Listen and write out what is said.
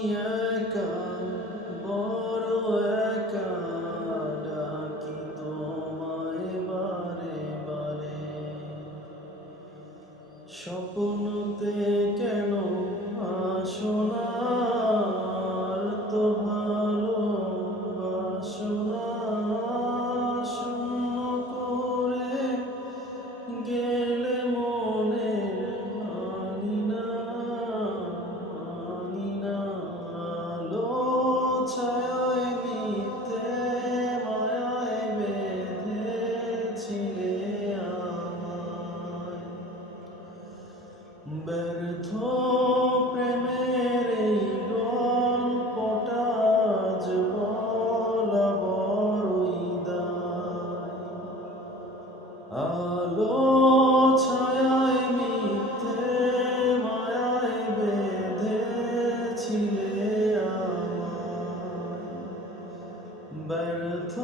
একা বড় একা ডাকি তোমায় বারে বারে স্বপ্নতে কেন আসো না আর তো ভালোবাসো না শূন্য করে গেলে মনের আঙিনা আঙিনা আলো ছায়ায় মিথ্যে মায়ায় বেঁধেছিলে আমায় ব্যর্থ প্রেমের এই গল্পটা আজ বলা বড়ই দায় আলো ছায়ায় মিথ্যে মায়ায় বেঁধেছিলে আমায় ব্যর্থ